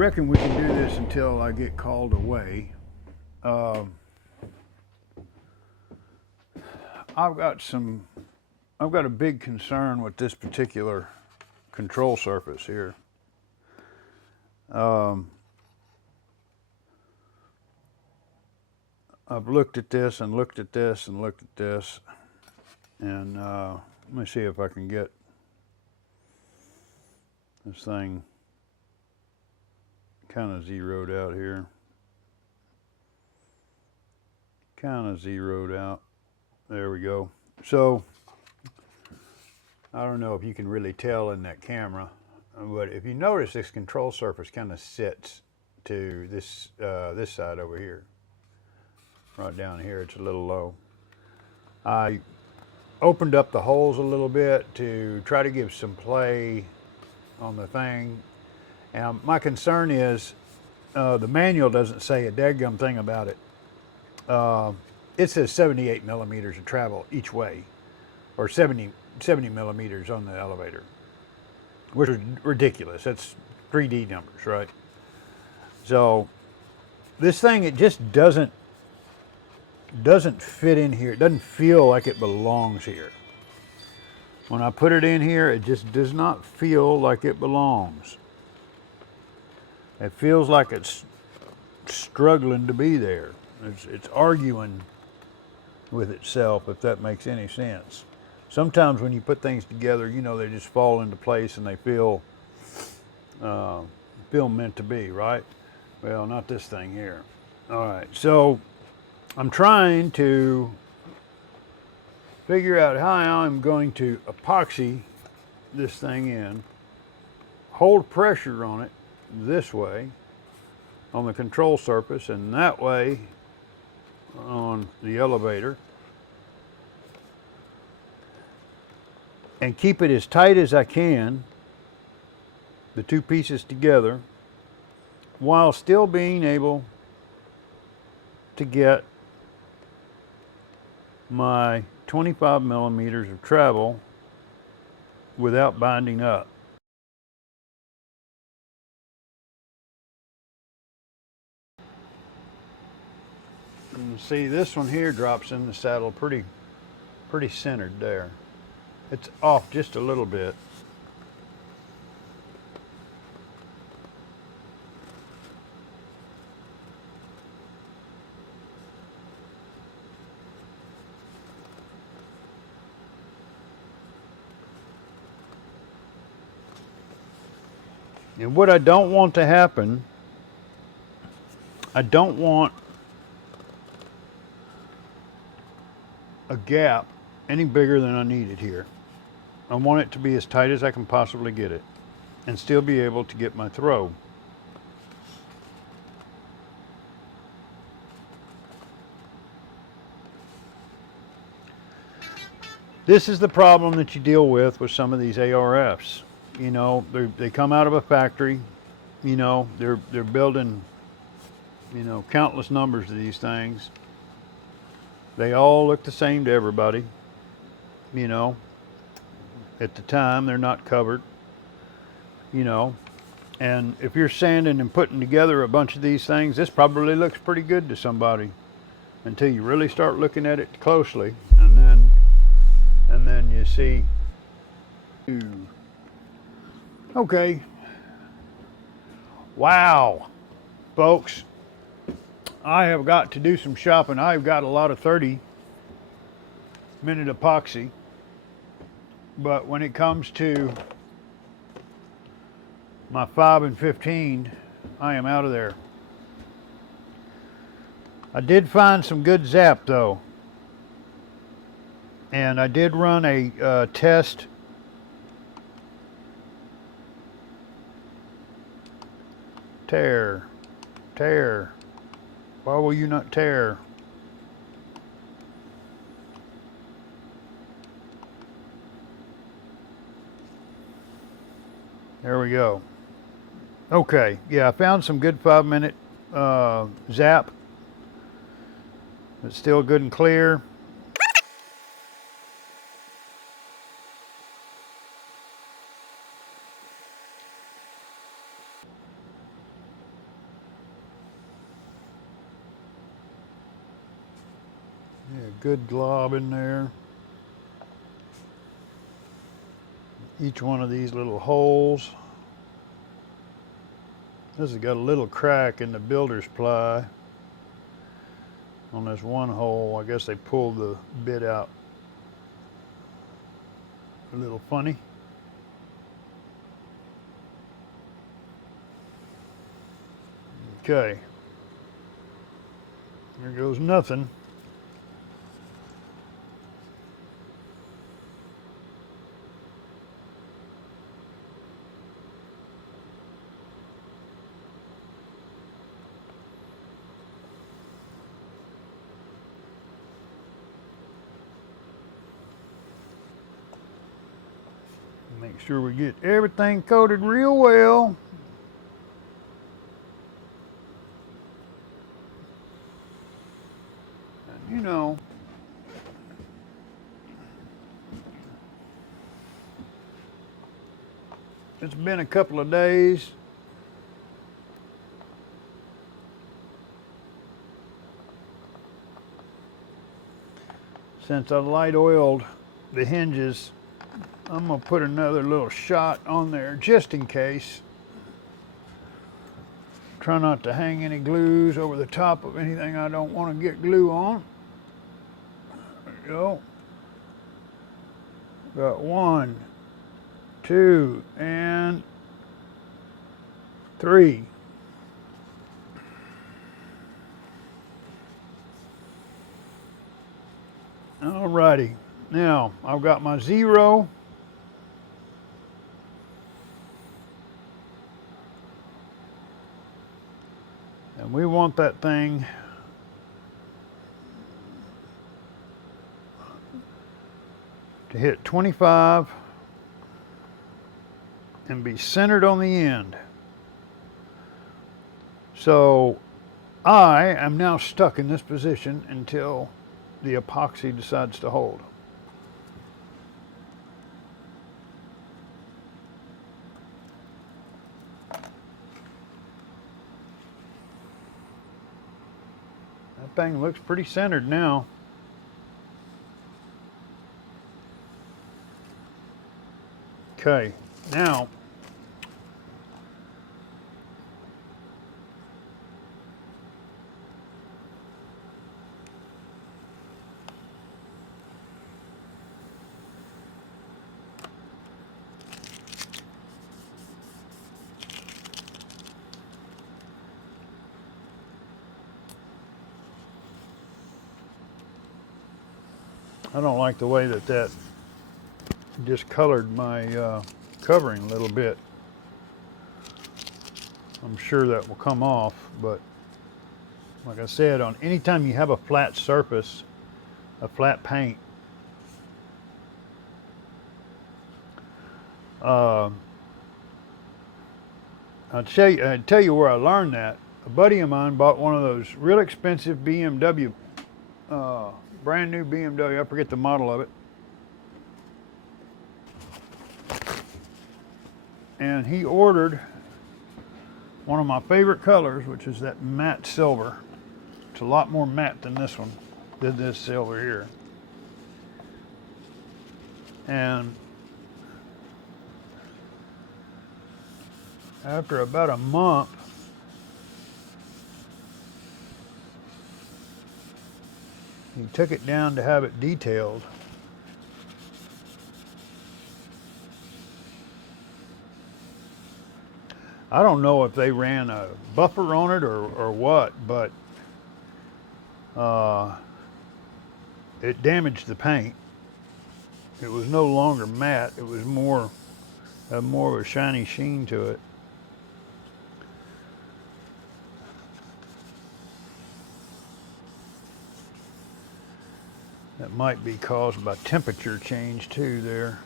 reckon we can do this until I get called away. I've got a big concern with this particular control surface here. I've looked at this and looked at this and looked at this, and let me see if I can get this thing kind of zeroed out here. Kind of zeroed out. There we go. So I don't know if you can really tell in that camera, but if you notice, this control surface kind of sits to this this side over here. Right down here, it's a little low. I opened up the holes a little bit to try to give some play on the thing. And my concern is the manual doesn't say a dadgum thing about it. It says 78 millimeters of travel each way, or 70 millimeters on the elevator, which is ridiculous. That's 3D numbers, right? So this thing, it just doesn't fit in here. It doesn't feel like it belongs here. When I put it in here, it just does not feel like it belongs. It feels like it's struggling to be there. It's arguing with itself, if that makes any sense. Sometimes when you put things together, you know, they just fall into place and they feel meant to be, right? Well, not this thing here. All right, so I'm trying to figure out how I'm going to epoxy this thing in, hold pressure on it this way on the control surface, and that way on the elevator, and keep it as tight as I can, the two pieces together, while still being able to get my 25 millimeters of travel without binding up. And see, this one here drops in the saddle pretty centered there. It's off just a little bit. And what I don't want to happen, I don't want a gap any bigger than I need it here. I want it to be as tight as I can possibly get it and still be able to get my throw. This is the problem that you deal with some of these ARFs. You know, they come out of a factory, you know, they're building, you know, countless numbers of these things. They all look the same to everybody, you know. At the time, they're not covered, you know. And if you're sanding and putting together a bunch of these things, this probably looks pretty good to somebody until you really start looking at it closely, and then you see. Okay. Wow, folks, I have got to do some shopping. I've got a lot of 30-minute epoxy, but when it comes to my 5 and 15, I am out of there. I did find some good zap though, and I did run a test tear. Why will you not tear? There we go. Okay, yeah, I found some good 5-minute zap. It's still good and clear. Yeah, good glob in there. Each one of these little holes. This has got a little crack in the builder's ply on this one hole. I guess they pulled the bit out a little funny. Okay. There goes nothing. Make sure we get everything coated real well. And you know, it's been a couple of days. Since I light oiled the hinges. I'm going to put another little shot on there just in case. Try not to hang any glues over the top of anything I don't want to get glue on. There we go. Got 1, 2, and 3. Alrighty. Now, I've got my 0. And we want that thing to hit 25 and be centered on the end. So I am now stuck in this position until the epoxy decides to hold. That thing looks pretty centered now. Okay, now I don't like the way that discolored my covering a little bit. I'm sure that will come off, but like I said, on anytime you have a flat surface, a flat paint, I'll tell you where I learned that. A buddy of mine bought one of those real expensive BMW, brand new BMW, I forget the model of it. And he ordered one of my favorite colors, which is that matte silver. It's a lot more matte than this one, than this silver here. And after about a month, he took it down to have it detailed. I don't know if they ran a buffer on it or what, but it damaged the paint. It was no longer matte. It was more of a shiny sheen to it. That might be caused by temperature change too there.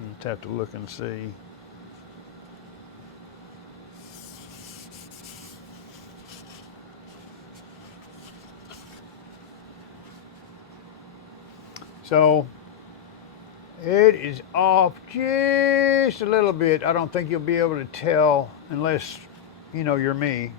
You just have to look and see. So it is off just a little bit. I don't think you'll be able to tell unless, you know, you're me.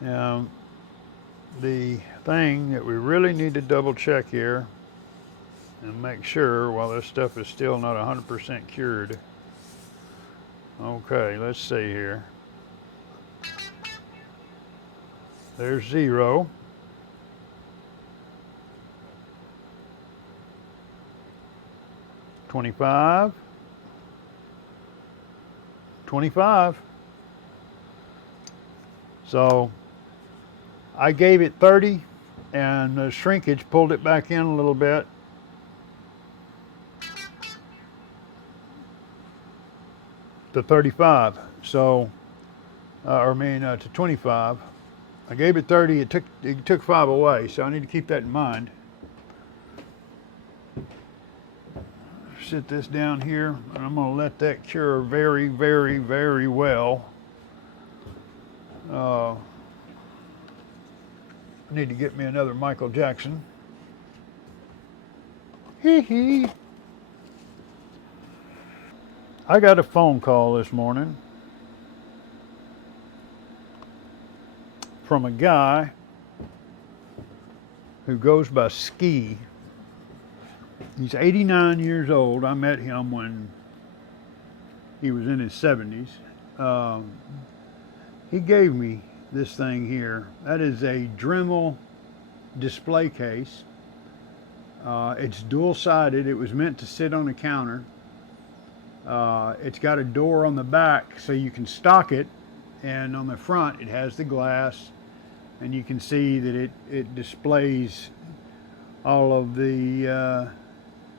Now, the thing that we really need to double check here and make sure while this stuff is still not 100% cured. Okay, let's see here. There's 0. $25. $25. So I gave it 30 and the shrinkage pulled it back in a little bit. To 35. So, to 25. I gave it 30. It took 5 away. So I need to keep that in mind. Sit this down here, and I'm going to let that cure very, very, very well. I need to get me another Michael Jackson. Hee hee. I got a phone call this morning from a guy who goes by Ski. He's 89 years old. I met him when he was in his 70s. He gave me this thing here. That is a Dremel display case. It's dual-sided. It was meant to sit on a counter. It's got a door on the back so you can stock it, and on the front it has the glass, and you can see that it displays all of the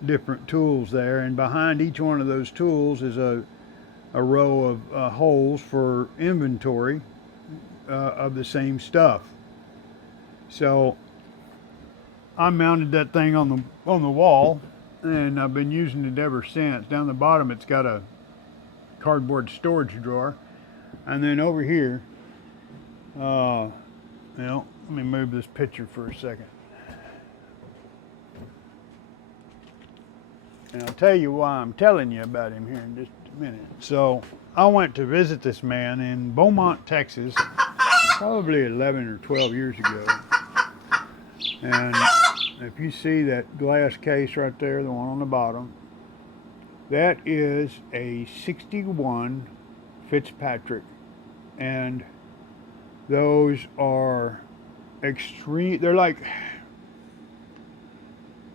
different tools there, and behind each one of those tools is a row of holes for inventory of the same stuff. So I mounted that thing on the wall, and I've been using it ever since. Down the bottom it's got a cardboard storage drawer, and then over here, let me move this picture for a second. And I'll tell you why I'm telling you about him here in just a minute. So I went to visit this man in Beaumont, Texas, probably 11 or 12 years ago. And if you see that glass case right there, the one on the bottom, that is a 61 Fitzpatrick. And those are extreme. They're like,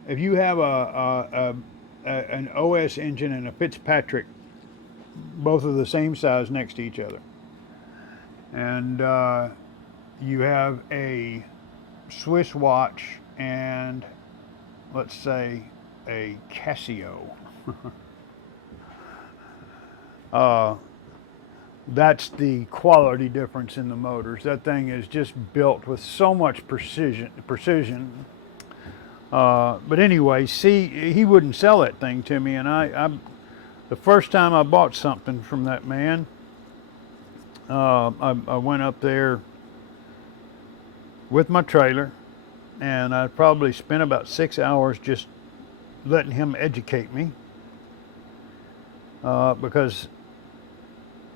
if you have an OS engine and a Fitzpatrick, both of the same size next to each other, and you have a Swiss watch and, let's say, a Casio. That's the quality difference in the motors. That thing is just built with so much precision. But anyway, see, he wouldn't sell that thing to me, and I the first time I bought something from that man, I went up there with my trailer, and I probably spent about 6 hours just letting him educate me, because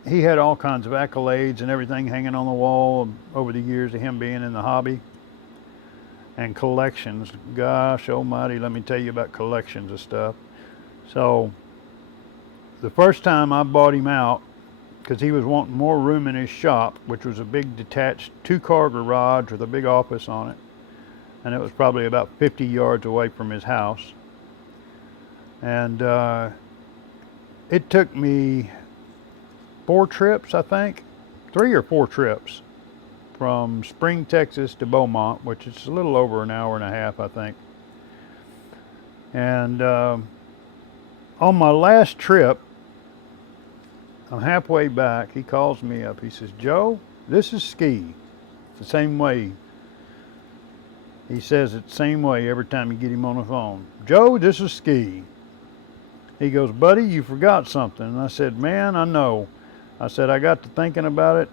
he had all kinds of accolades and everything hanging on the wall over the years of him being in the hobby. And collections, gosh almighty, let me tell you about collections of stuff. So the first time I bought him out, because he was wanting more room in his shop, which was a big detached 2-car garage with a big office on it, and it was probably about 50 yards away from his house. And it took me 4 trips, I think, 3 or 4 trips, from Spring, Texas to Beaumont, which is a little over an hour and a half, I think. And on my last trip, I'm halfway back, he calls me up. He says, "Joe, this is Ski." It's the same way. He says it the same way every time you get him on the phone. "Joe, this is Ski." He goes, "Buddy, you forgot something." And I said, "Man, I know." I said, "I got to thinking about it,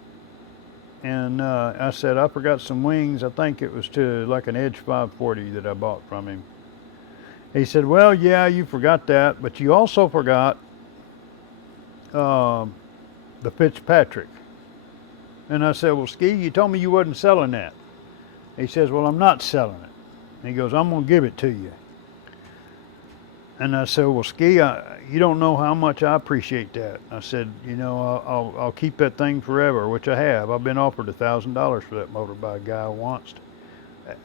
and I said, I forgot some wings. I think it was to like an Edge 540 that I bought from him." He said, "Well, yeah, you forgot that, but you also forgot the Fitzpatrick." And I said, well, Ski, you told me you wasn't selling that. He says, well, I'm not selling it. And he goes, I'm going to give it to you. And I said, well, Ski, you don't know how much I appreciate that. I said, you know, I'll keep that thing forever, which I have. I've been offered $1,000 for that motor by a guy once,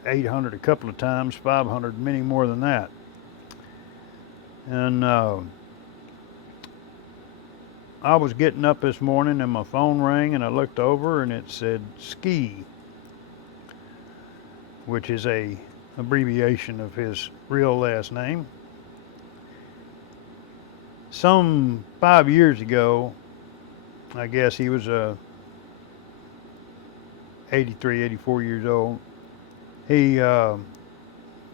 $800 a couple of times, $500, many more than that. And I was getting up this morning and my phone rang and I looked over and it said Ski, which is a abbreviation of his real last name. Some 5 years ago, I guess he was 83, 84 years old. He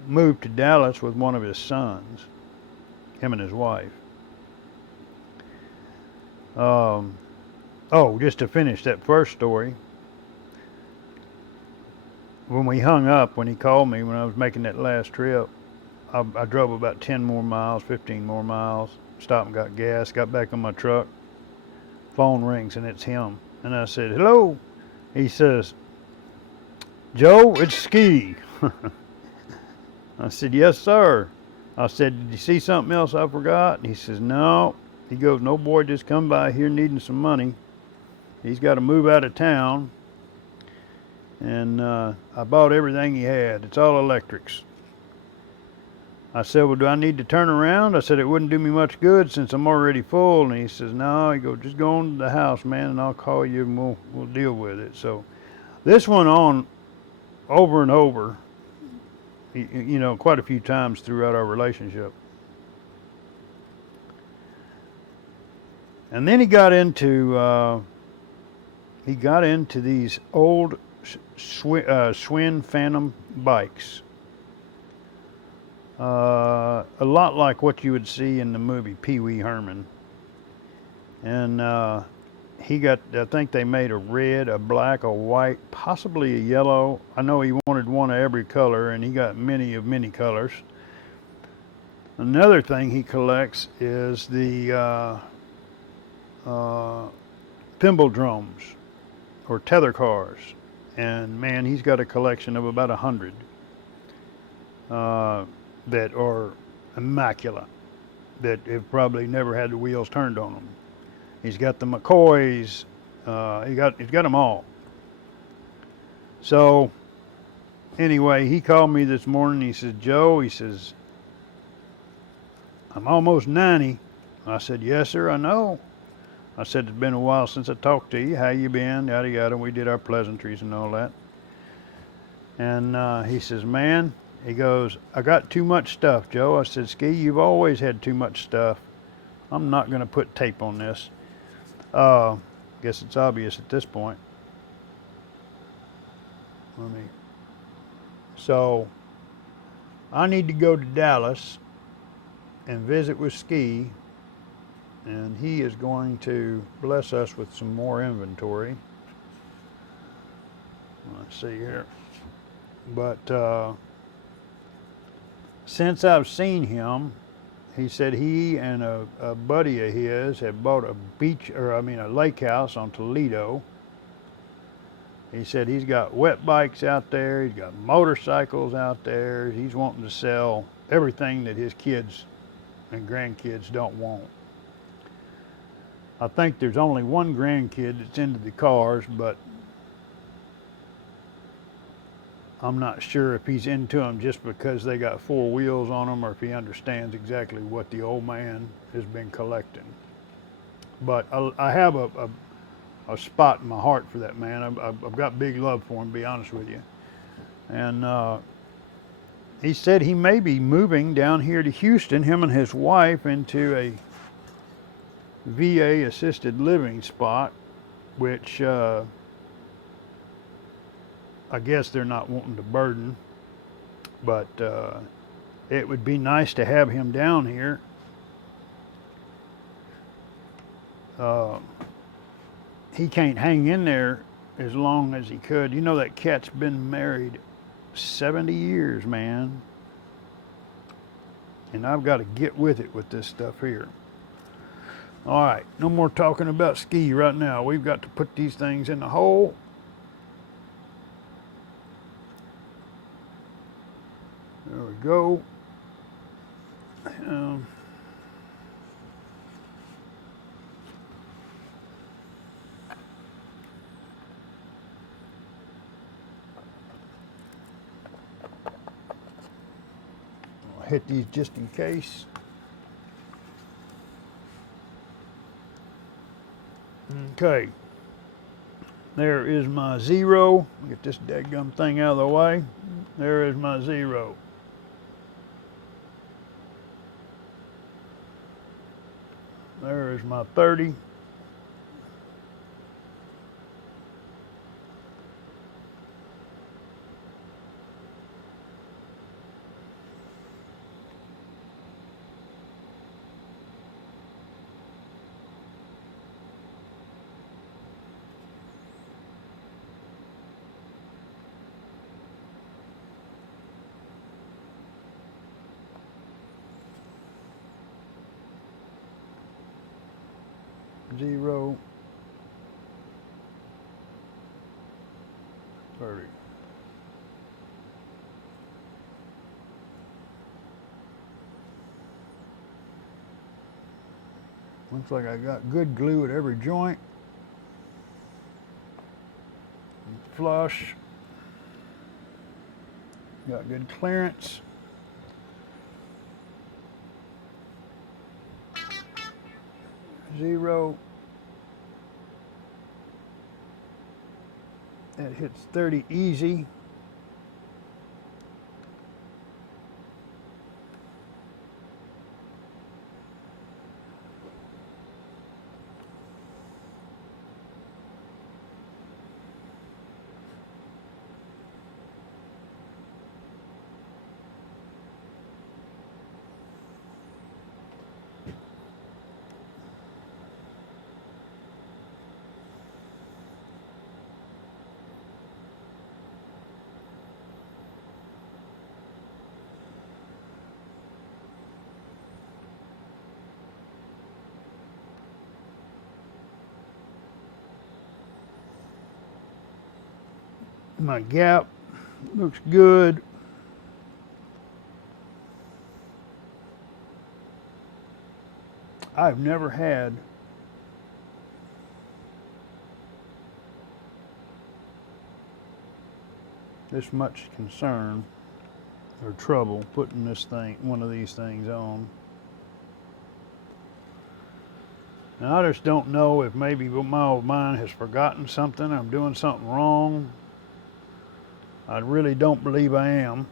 moved to Dallas with one of his sons, him and his wife. Oh, just to finish that first story, when we hung up, when he called me when I was making that last trip, I drove about 10 more miles, 15 more miles, stopped and got gas, got back on my truck, phone rings and it's him. And I said, hello. He says, Joe, it's Ski. I said, yes, sir. I said, did you see something else I forgot? And he says, no. He goes, no boy just come by here needing some money. He's got to move out of town. And I bought everything he had. It's all electrics. I said, well, do I need to turn around? I said, it wouldn't do me much good since I'm already full. And he says, no. He goes, just go on to the house, man, and I'll call you and we'll deal with it. So this went on over and over, you know, quite a few times throughout our relationship. And then he got into these old Schwinn Phantom bikes. A lot like what you would see in the movie Pee Wee Herman. And he got, I think they made a red, a black, a white, possibly a yellow. I know he wanted one of every color, and he got many of many colors. Another thing he collects is the thimble drums or tether cars. And man, he's got a collection of about 100 that are immaculate, that have probably never had the wheels turned on them. He's got the McCoys. He's got them all. So anyway, he called me this morning. He says, Joe, he says, I'm almost 90. I said, yes, sir, I know. I said, it's been a while since I talked to you. How you been? Yada, yada. We did our pleasantries and all that. And he says, man, he goes, I got too much stuff, Joe. I said, Ski, you've always had too much stuff. I'm not going to put tape on this. Guess it's obvious at this point. So I need to go to Dallas and visit with Ski, and he is going to bless us with some more inventory. Let's see here. But since I've seen him, he said he and a buddy of his have bought a lake house on Toledo. He said he's got wet bikes out there, he's got motorcycles out there. He's wanting to sell everything that his kids and grandkids don't want. I think there's only one grandkid that's into the cars, but I'm not sure if he's into them just because they got 4 wheels on them or if he understands exactly what the old man has been collecting. But I have a spot in my heart for that man. I've got big love for him, to be honest with you. And he said he may be moving down here to Houston, him and his wife, into a VA assisted living spot, which I guess they're not wanting to burden, but it would be nice to have him down here. He can't hang in there as long as he could. You know, that cat's been married 70 years, man. And I've got to get with it with this stuff here. All right, no more talking about ski right now. We've got to put these things in the hole. There we go. I'll hit these just in case. Okay. There is my 0. Get this dadgum thing out of the way. There is my 0. There is my 30. Zero. 30. Looks like I got good glue at every joint. Flush. Got good clearance. Zero. That hits 30 easy. My gap looks good. I've never had this much concern or trouble putting one of these things on. Now I just don't know if maybe my old mind has forgotten something, I'm doing something wrong. I really don't believe I am.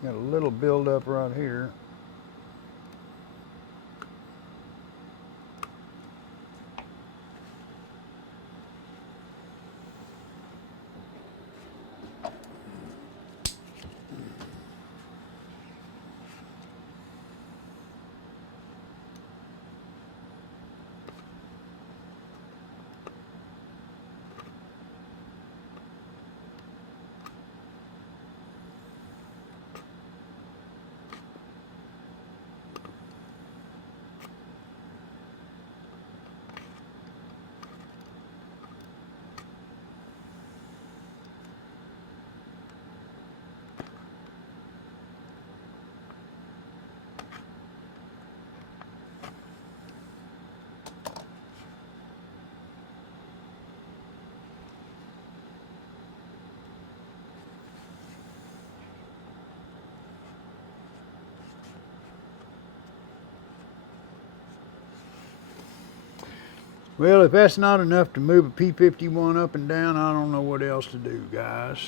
Got a little buildup right here. Well, if that's not enough to move a P-51 up and down, I don't know what else to do, guys.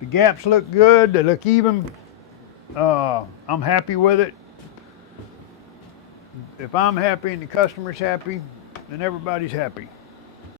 The gaps look good, they look even. I'm happy with it. If I'm happy and the customer's happy, then everybody's happy.